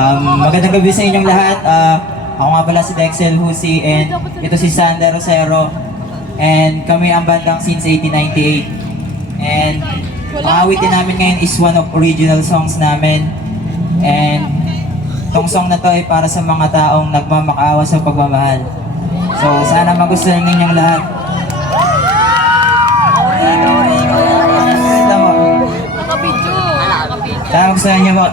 Magandang gabi sa inyong lahat. Ako nga pala si Dexel Husi and ito si Sander Rosero. And kami ang bandang since 1898. And ang awitin namin ngayon is one of original songs namin. And tong song na to ay para sa mga taong nagmamakaawa sa pagmamahal. So sana magustuhan ninyong lahat. Nakabidyo. Sana magustuhan niyo po.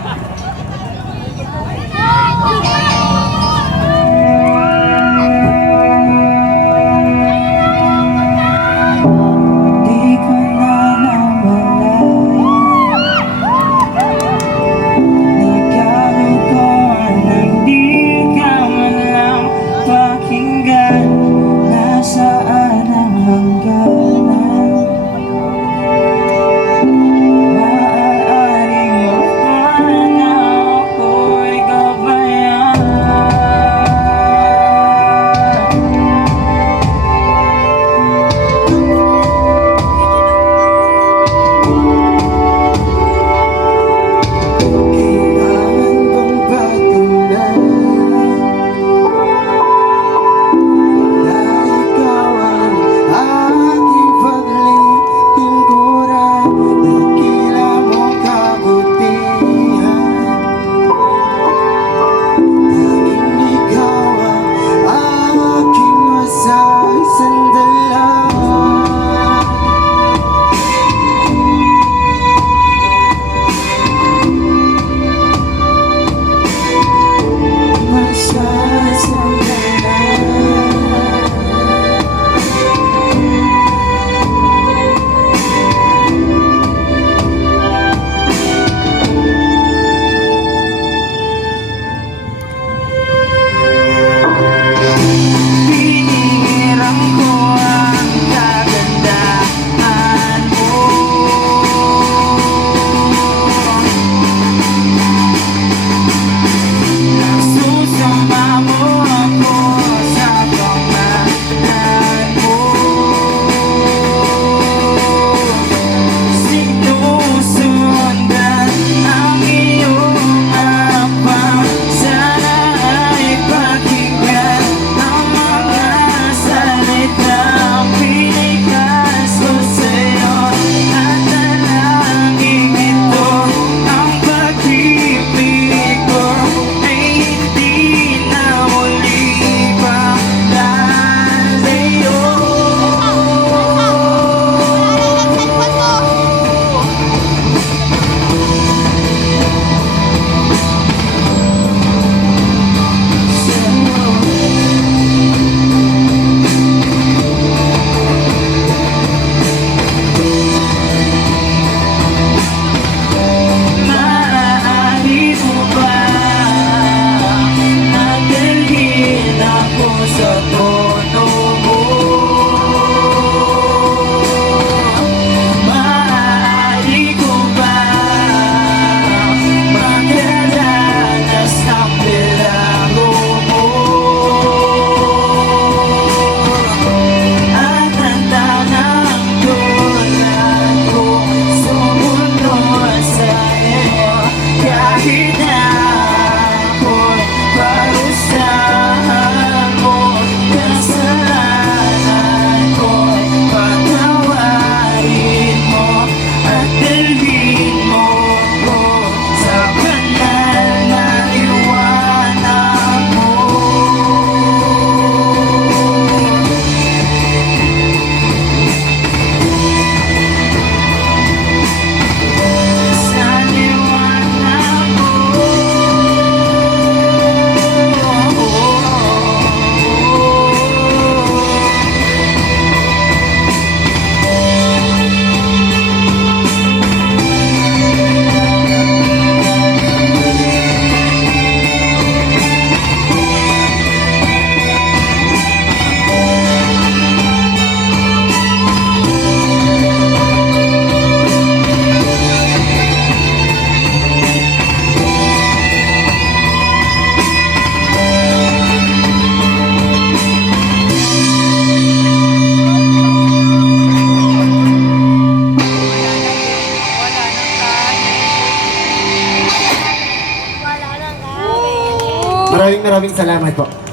Maraming salamat po.